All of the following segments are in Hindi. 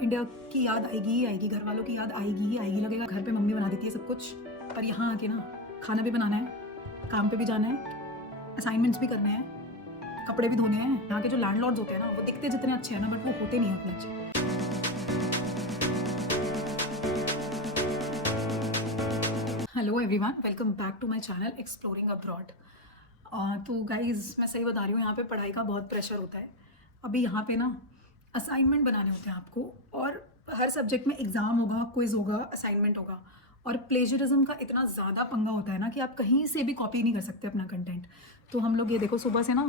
इंडिया की याद आएगी ही आएगी, घर वालों की याद आएगी ही आएगी। लगेगा घर पे मम्मी बना देती है सब कुछ, पर यहाँ आके ना खाना भी बनाना है, काम पे भी जाना है, असाइनमेंट्स भी करने हैं, कपड़े भी धोने हैं। यहाँ के जो लैंडलॉर्ड्स होते हैं ना, वो दिखते जितने अच्छे हैं ना, बट वो होते नहीं हैं उतने अच्छे। Hello everyone, welcome back to my channel exploring abroad. तो गाइज मैं सही बता रही हूँ, यहाँ पे पढ़ाई का बहुत प्रेशर होता है। अभी यहाँ पे ना असाइनमेंट बनाने होते हैं आपको, और हर सब्जेक्ट में एग्ज़ाम होगा, क्विज होगा, असाइनमेंट होगा, और प्लेजरिज्म का इतना ज़्यादा पंगा होता है ना कि आप कहीं से भी कॉपी नहीं कर सकते अपना कंटेंट। तो हम लोग ये देखो सुबह से ना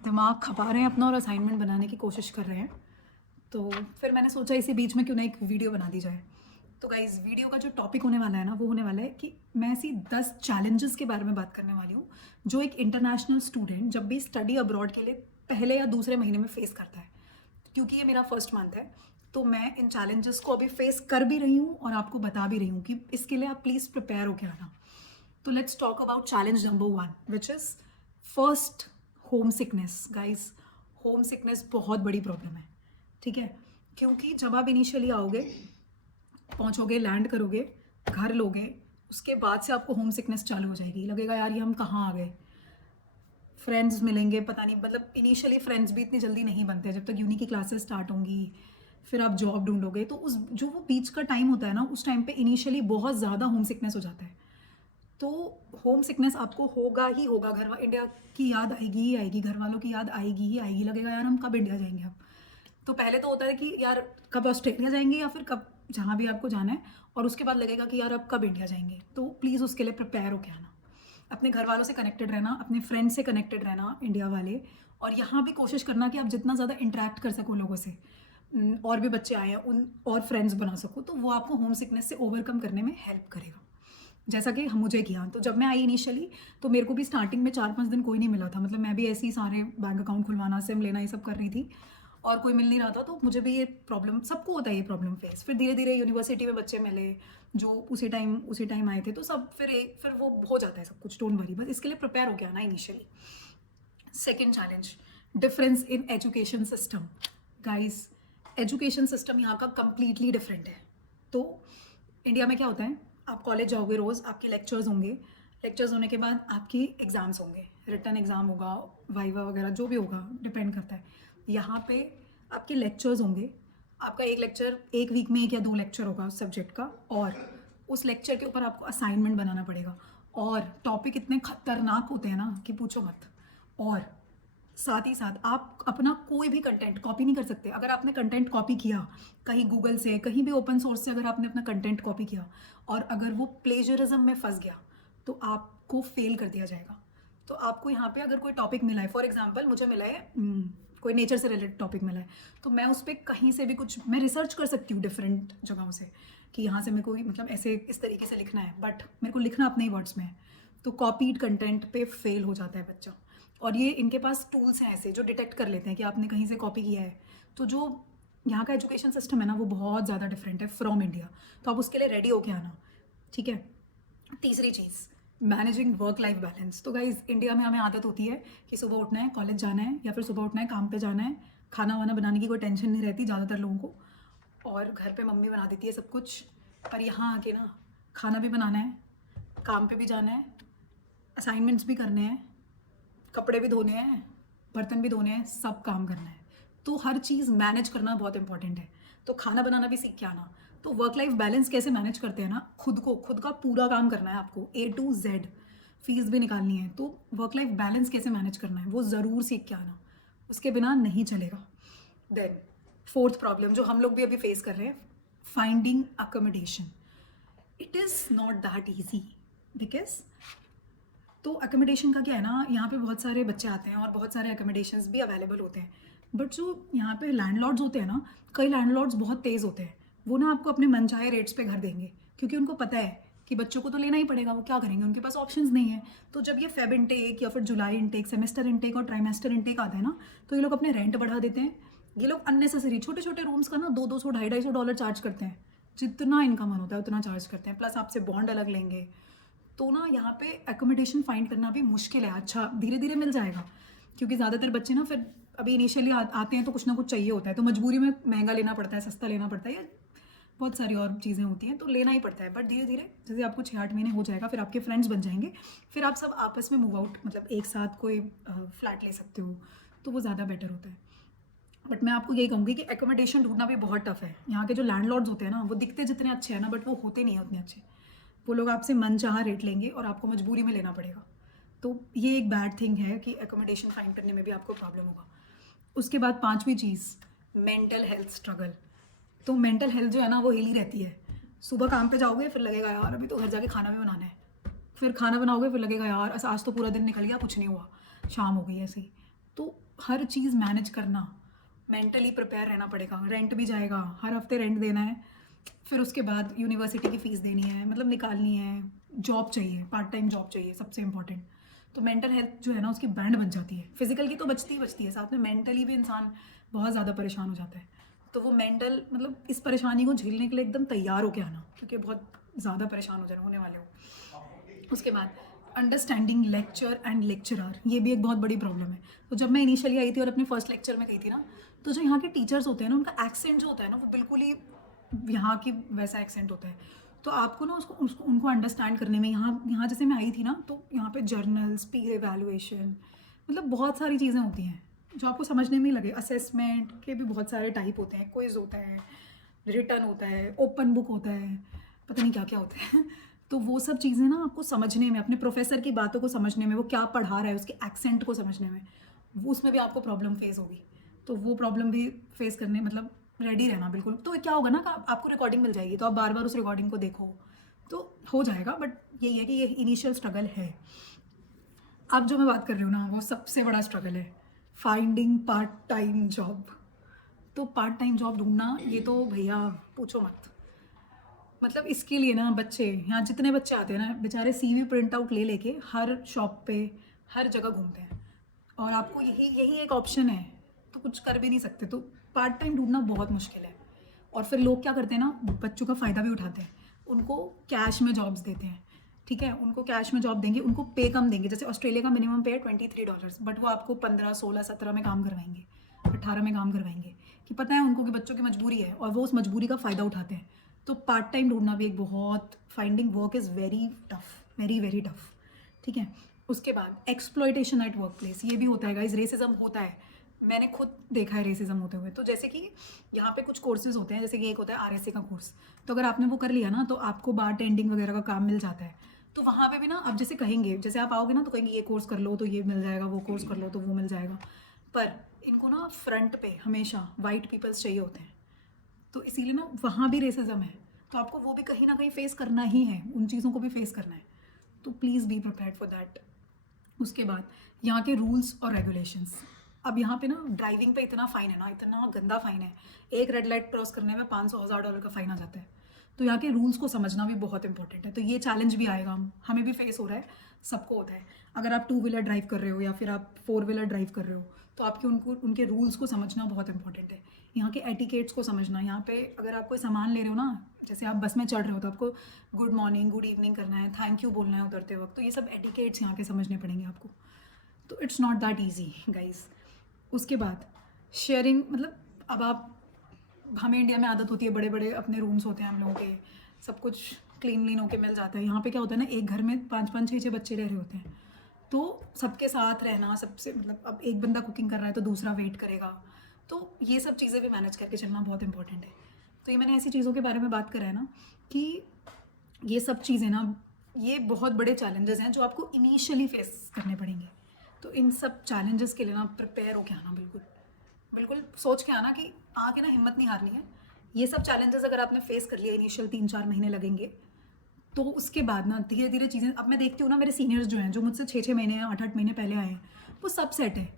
दिमाग खपा रहे हैं अपना और असाइनमेंट बनाने की कोशिश कर रहे हैं। तो फिर मैंने सोचा इसी बीच में क्यों ना एक वीडियो बना दी जाए। तो गाइज़ वीडियो का जो टॉपिक होने वाला है ना, वो होने वाला है कि मैं ऐसी 10 चैलेंजेस के बारे में बात करने वाली हूँ जो एक इंटरनेशनल स्टूडेंट जब भी स्टडी अब्रॉड के लिए पहले या दूसरे महीने में फेस करता है। क्योंकि ये मेरा फर्स्ट मंथ है, तो मैं इन चैलेंजेस को अभी फेस कर भी रही हूँ और आपको बता भी रही हूँ कि इसके लिए आप प्लीज़ प्रिपेयर होकर आना। तो let's talk about challenge number 1, which is first home sickness. Guys home sickness बहुत बड़ी प्रॉब्लम है, ठीक है? क्योंकि जब आप इनिशियली आओगे, पहुंचोगे, लैंड करोगे, घर लोगे, उसके बाद से आपको होम सिकनेस चालू हो जाएगी। लगेगा यार ये हम कहाँ आ गए। फ्रेंड्स मिलेंगे, पता नहीं, मतलब इनिशियली फ्रेंड्स भी इतनी जल्दी नहीं बनते जब तक यूनी की क्लासेस स्टार्ट होंगी, फिर आप जॉब ढूंढोगे। तो उस जो वो बीच का टाइम होता है ना, उस टाइम पे इनिशियली बहुत ज़्यादा होम सिकनेस हो जाता है। तो होम सिकनेस आपको होगा ही होगा। इंडिया की याद आएगी ही आएगी, घर वालों की याद आएगी ही आएगी। लगेगा यार हम कब इंडिया जाएंगे अब। तो पहले तो होता है कि यार कब ऑस्ट्रेलिया जाएंगे या फिर कब जहाँ भी आपको जाना है, और उसके बाद लगेगा कि यार अब कब इंडिया जाएंगे। तो प्लीज़ उसके लिए प्रिपेयर होके आना, अपने घर वालों से कनेक्टेड रहना, अपने फ्रेंड से कनेक्टेड रहना इंडिया वाले, और यहाँ भी कोशिश करना कि आप जितना ज़्यादा इंटरेक्ट कर सको लोगों से, और भी बच्चे आए हैं उन और फ्रेंड्स बना सको, तो वो आपको होम सिकनेस से ओवरकम करने में हेल्प करेगा, जैसा कि हम मुझे किया। तो जब मैं आई इनिशियली, तो मेरे को भी स्टार्टिंग में 4-5 दिन कोई नहीं मिला था। मतलब मैं भी ऐसे ही सारे बैंक अकाउंट खुलवाना, सिम लेना, ये सब कर रही थी, और कोई मिल नहीं रहा था। तो मुझे भी ये प्रॉब्लम, सबको होता है ये प्रॉब्लम फेस। फिर धीरे धीरे यूनिवर्सिटी में बच्चे मिले जो उसी टाइम आए थे, तो सब फिर वो हो जाता है सब कुछ। डोंट वरी, बस इसके लिए प्रिपेयर हो गया ना initially. Second challenge, difference in education system. Guys education system यहाँ का कंप्लीटली डिफरेंट है। तो इंडिया में क्या होता है, आप कॉलेज जाओगे, रोज़ आपके लेक्चर्स होंगे, लेक्चर्स होने के बाद आपकी एग्ज़ाम्स होंगे, रिटन एग्ज़ाम होगा, वाइवा वगैरह जो भी होगा, डिपेंड करता है। यहाँ पे आपके लेक्चर्स होंगे, आपका एक लेक्चर, एक वीक में 1 या 2 लेक्चर होगा उस सब्जेक्ट का, और उस लेक्चर के ऊपर आपको असाइनमेंट बनाना पड़ेगा। और टॉपिक इतने खतरनाक होते हैं ना कि पूछो मत। और साथ ही साथ आप अपना कोई भी कंटेंट कॉपी नहीं कर सकते। अगर आपने कंटेंट कॉपी किया कहीं गूगल से, कहीं भी ओपन सोर्स से, अगर आपने अपना कंटेंट कॉपी किया और अगर वो प्लेजरिज्म में फंस गया, तो आपको फेल कर दिया जाएगा। तो आपको यहाँ पे अगर कोई टॉपिक मिला है, फॉर एग्जांपल मुझे मिला है कोई नेचर से रिलेटेड टॉपिक मिला है, तो मैं उस पर कहीं से भी कुछ मैं रिसर्च कर सकती हूँ डिफरेंट जगहों से कि यहाँ से मेरे को मतलब ऐसे इस तरीके से लिखना है, बट मेरे को लिखना अपने ही वर्ड्स में है। तो कॉपीड कंटेंट पे फेल हो जाता है बच्चा। और ये इनके पास टूल्स हैं ऐसे जो डिटेक्ट कर लेते हैं कि आपने कहीं से कॉपी किया है। तो जो यहाँ का एजुकेशन सिस्टम है ना, वो बहुत ज़्यादा डिफरेंट है फ्रॉम इंडिया। तो आप उसके लिए रेडी होके आना, ठीक है? तीसरी चीज़, मैनेजिंग वर्क लाइफ बैलेंस। तो गाइज इंडिया में हमें आदत होती है कि सुबह उठना है, कॉलेज जाना है, या फिर सुबह उठना है, काम पे जाना है, खाना वाना बनाने की कोई टेंशन नहीं रहती ज़्यादातर लोगों को, और घर पे मम्मी बना देती है सब कुछ। पर यहाँ आके ना खाना भी बनाना है, काम पे भी जाना है, असाइनमेंट्स भी करने हैं, कपड़े भी धोने हैं, बर्तन भी धोने हैं, सब काम करना है। तो हर चीज़ मैनेज करना बहुत इंपॉर्टेंट है। तो खाना बनाना भी सीख के आना। तो वर्क लाइफ बैलेंस कैसे मैनेज करते हैं ना, खुद का पूरा काम करना है आपको, A to Z, फीस भी निकालनी है। तो वर्क लाइफ बैलेंस कैसे मैनेज करना है वो ज़रूर सीख के आना, उसके बिना नहीं चलेगा। देन फोर्थ प्रॉब्लम जो हम लोग भी अभी फेस कर रहे हैं, finding accommodation. It is not that easy, because तो अकोमोडेशन का क्या है ना, यहाँ पे बहुत सारे बच्चे आते हैं और बहुत सारे अकोमोडेशंस भी अवेलेबल होते हैं। बट जो यहाँ पे लैंडलॉर्ड्स होते हैं ना, कई लैंडलॉर्ड्स बहुत तेज़ होते हैं। वो ना आपको अपने मनचाहे रेट्स पे घर देंगे, क्योंकि उनको पता है कि बच्चों को तो लेना ही पड़ेगा, वो क्या करेंगे, उनके पास ऑप्शंस नहीं है। तो जब ये फेब इनटेक या फिर जुलाई इनटेक, सेमेस्टर इनटेक और ट्राइमेस्टर इनटेक आता है ना, तो ये लोग अपने रेंट बढ़ा देते हैं। ये लोग अननेसेसरी छोटे छोटे रूम्स का ना $200, $250 चार्ज करते हैं। जितना इनका मन होता है उतना चार्ज करते हैं, प्लस आपसे बॉन्ड अलग लेंगे। तो ना यहाँ पे एकोमोडेशन फाइंड करना भी मुश्किल है। अच्छा, धीरे धीरे मिल जाएगा, क्योंकि ज़्यादातर बच्चे ना फिर अभी इनिशियली आते हैं तो कुछ ना कुछ चाहिए होता है, तो मजबूरी में महंगा लेना पड़ता है, सस्ता लेना पड़ता है, या बहुत सारी और चीज़ें होती हैं, तो लेना ही पड़ता है। बट धीरे धीरे जैसे आपको 6-8 महीने हो जाएगा, फिर आपके फ्रेंड्स बन जाएंगे, फिर आप सब आपस में मूव आउट, मतलब एक साथ कोई फ्लैट ले सकते हो, तो वो ज़्यादा बेटर होता है। बट मैं आपको यही कहूँगी कि एकोमोडेशन ढूंढना भी बहुत टफ है। यहाँ के जो लैंडलॉर्ड्स होते हैं ना, वो दिखते जितने अच्छे हैं ना, बट वो होते नहीं हैं उतने अच्छे। वो लोग आपसे मनचाहा रेट लेंगे और आपको मजबूरी में लेना पड़ेगा। तो ये एक बैड थिंग है कि एकोमोडेशन फाइंड करने में भी आपको प्रॉब्लम होगा। उसके बाद 5वीं चीज़, मेंटल हेल्थ स्ट्रगल। तो मेंटल हेल्थ जो है ना, वो हिली रहती है। सुबह काम पे जाओगे, फिर लगेगा यार अभी तो घर जाके खाना भी बनाना है, फिर खाना बनाओगे, फिर लगेगा यार आज तो पूरा दिन निकल गया, कुछ नहीं हुआ, शाम हो गई ऐसे ही। तो हर चीज़ मैनेज करना, मेंटली प्रिपेयर रहना पड़ेगा। रेंट भी जाएगा, हर हफ्ते रेंट देना है, फिर उसके बाद यूनिवर्सिटी की फ़ीस देनी है, मतलब निकालनी है, जॉब चाहिए, पार्ट टाइम जॉब चाहिए, सबसे इंपॉर्टेंट। तो मेंटल हेल्थ जो है ना, उसकी बैंड बन जाती है। फिजिकल की तो बचती ही बचती है, साथ में मेंटली भी इंसान बहुत ज़्यादा परेशान हो जाता है। तो वो मेंटल, मतलब इस परेशानी को झेलने के लिए एकदम तैयार हो के आना, क्योंकि बहुत ज़्यादा परेशान होने वाले हो। उसके बाद अंडरस्टैंडिंग लेक्चर एंड लेक्चरर, ये भी एक बहुत बड़ी प्रॉब्लम है। तो जब मैं इनिशियली आई थी और अपने फर्स्ट लेक्चर में गई थी ना, तो जो यहाँ के टीचर्स होते हैं ना, उनका एक्सेंट जो होता है ना, वो बिल्कुल ही यहाँ की वैसा एक्सेंट होता है। तो आपको ना उसको उनको अंडरस्टैंड करने में, यहाँ यहाँ जैसे मैं आई थी ना, तो यहाँ पे जर्नल्स, पीर एवैल्यूएशन, मतलब बहुत सारी चीज़ें होती हैं जो आपको समझने में ही लगे। असेसमेंट के भी बहुत सारे टाइप होते हैं, क्विज होता है, रिटर्न होता है, ओपन बुक होता है, पता नहीं क्या क्या होता है। तो वो सब चीज़ें ना आपको समझने में, अपने प्रोफेसर की बातों को समझने में, वो क्या पढ़ा रहा है उसके एक्सेंट को समझने में, वो उसमें भी आपको प्रॉब्लम फेस होगी। तो वो प्रॉब्लम भी फेस करने, मतलब रेडी रहना बिल्कुल। तो क्या होगा ना कि आपको रिकॉर्डिंग मिल जाएगी, तो आप बार बार उस रिकॉर्डिंग को देखो, तो हो जाएगा। बट यही है कि ये इनिशियल स्ट्रगल है। अब जो मैं बात कर रही हूँ ना, वो सबसे बड़ा स्ट्रगल है, फाइंडिंग पार्ट टाइम जॉब। तो पार्ट टाइम जॉब ढूंढना, ये तो भैया पूछो मत। मतलब इसके लिए ना बच्चे, यहाँ जितने बच्चे आते हैं ना, बेचारे सीवी प्रिंट आउट ले लेके हर शॉप पे, हर जगह घूमते हैं, और आपको यही यही एक ऑप्शन है, तो कुछ कर भी नहीं सकते। तो पार्ट टाइम ढूंढना बहुत मुश्किल है। और फिर लोग क्या करते हैं ना, बच्चों का फ़ायदा भी उठाते हैं, उनको कैश में जॉब्स देते हैं। ठीक है, उनको कैश में जॉब देंगे, उनको पे कम देंगे। जैसे ऑस्ट्रेलिया का मिनिमम पे है $23, बट वो आपको 15, 16, 17 में काम करवाएंगे, 18 में काम करवाएंगे, कि पता है उनको कि बच्चों की मजबूरी है, और वो उस मजबूरी का फ़ायदा उठाते हैं। तो पार्ट टाइम ढूंढना भी एक बहुत, finding work is very tough, very very tough. ठीक है। उसके बाद एक्सप्लॉयटेशन एट वर्क प्लेस, ये भी होता है गाइस, रेसिज्म होता है। मैंने खुद देखा है रेसिज्म होते हुए। तो जैसे कि यहाँ पे कुछ कोर्सेज होते हैं, जैसे कि एक होता है RSA का कोर्स, तो अगर आपने वो कर लिया ना, तो आपको बार टेंडिंग वगैरह का काम मिल जाता है। तो वहाँ पे भी ना आप जैसे कहेंगे, जैसे आप आओगे ना, तो कहेंगे ये कोर्स कर लो तो ये मिल जाएगा, वो कोर्स कर लो तो वो मिल जाएगा। पर इनको ना फ्रंट पे हमेशा वाइट पीपल्स चाहिए होते हैं, तो इसीलिए ना वहाँ भी रेसिज्म है। तो आपको वो भी कहीं ना कहीं फेस करना ही है, उन चीज़ों को भी फेस करना है। तो please be prepared for that. उसके बाद यहाँ के रूल्स और रेगुलेशंस। अब यहाँ पे ना ड्राइविंग पे इतना फ़ाइन है ना, इतना गंदा फ़ाइन है, एक रेड लाइट क्रॉस करने में $500,000 का फ़ाइन आ जाता है। तो यहाँ के रूल्स को समझना भी बहुत इंपॉर्टेंट है। तो ये चैलेंज भी आएगा, हमें भी फेस हो रहा है, सबको होता है। अगर आप 2 व्हीलर ड्राइव कर रहे हो या फिर आप 4 व्हीलर ड्राइव कर रहे हो, तो आपके उनके रूल्स को समझना बहुत इंपॉर्टेंट है। यहाँ के एटिकेट्स को समझना, यहाँ पे अगर आप कोई सामान ले रहे हो ना, जैसे आप बस में चढ़ रहे हो, तो आपको गुड मॉर्निंग, गुड इवनिंग करना है, थैंक यू बोलना है उतरते वक्त। तो ये सब एटिकेट्स यहाँ के समझने पड़ेंगे आपको। तो it's not that easy guys. उसके बाद शेयरिंग, मतलब अब आप, हमें इंडिया में आदत होती है, बड़े बड़े अपने रूम्स होते हैं हम लोगों के, सब कुछ क्लीन व्लीन होके मिल जाता है। यहाँ पे क्या होता है ना, एक घर में 5-5, 6-6 बच्चे रह रहे होते हैं, तो सबके साथ रहना, सबसे, मतलब अब एक बंदा कुकिंग कर रहा है तो दूसरा वेट करेगा। तो ये सब चीज़ें भी मैनेज करके चलना बहुत इंपॉर्टेंट है। तो ये मैंने ऐसी चीज़ों के बारे में बात करा है ना, कि ये सब चीज़ें ना, ये बहुत बड़े चैलेंजेस हैं जो आपको इनिशियली फेस करने पड़ेंगे। तो इन सब चैलेंजेस के लिए ना प्रिपेयर होके आना, बिल्कुल बिल्कुल सोच के आना कि आके ना हिम्मत नहीं हारनी है। ये सब चैलेंजेस अगर आपने फेस कर लिया, इनिशियल 3-4 महीने लगेंगे, तो उसके बाद ना धीरे धीरे चीज़ें, अब मैं देखती हूँ ना, मेरे सीनियर्स जो हैं, जो मुझसे 6-6 महीने या 8-8 महीने पहले आए हैं, वो सब सेट है।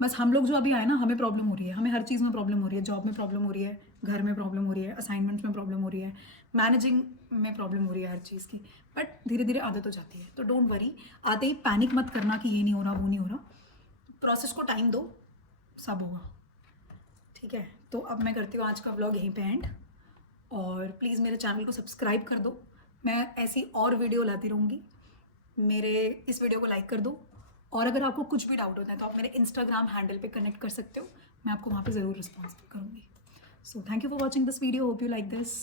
बस हम लोग जो अभी आए ना, हमें प्रॉब्लम हो रही है, हमें हर चीज़ में प्रॉब्लम हो रही है, जॉब में प्रॉब्लम हो रही है, घर में प्रॉब्लम हो रही है, असाइनमेंट्स में प्रॉब्लम हो रही है, मैनेजिंग में प्रॉब्लम हो रही है हर चीज़ की। बट धीरे धीरे आदत हो जाती है। तो डोंट वरी, आते ही पैनिक मत करना कि ये नहीं हो रहा, वो नहीं हो रहा। प्रोसेस को टाइम दो, सब होगा। ठीक है, तो अब मैं करती हूँ आज का व्लॉग यहीं पे एंड, और प्लीज़ मेरे चैनल को सब्सक्राइब कर दो। मैं ऐसी और वीडियो लाती रहूँगी। मेरे इस वीडियो को लाइक कर दो, और अगर आपको कुछ भी डाउट होता है तो आप मेरे इंस्टाग्राम हैंडल पे कनेक्ट कर सकते हो, मैं आपको वहाँ पे ज़रूर रिस्पॉन्स करूँगी. So thank you for watching this video, hope you like this.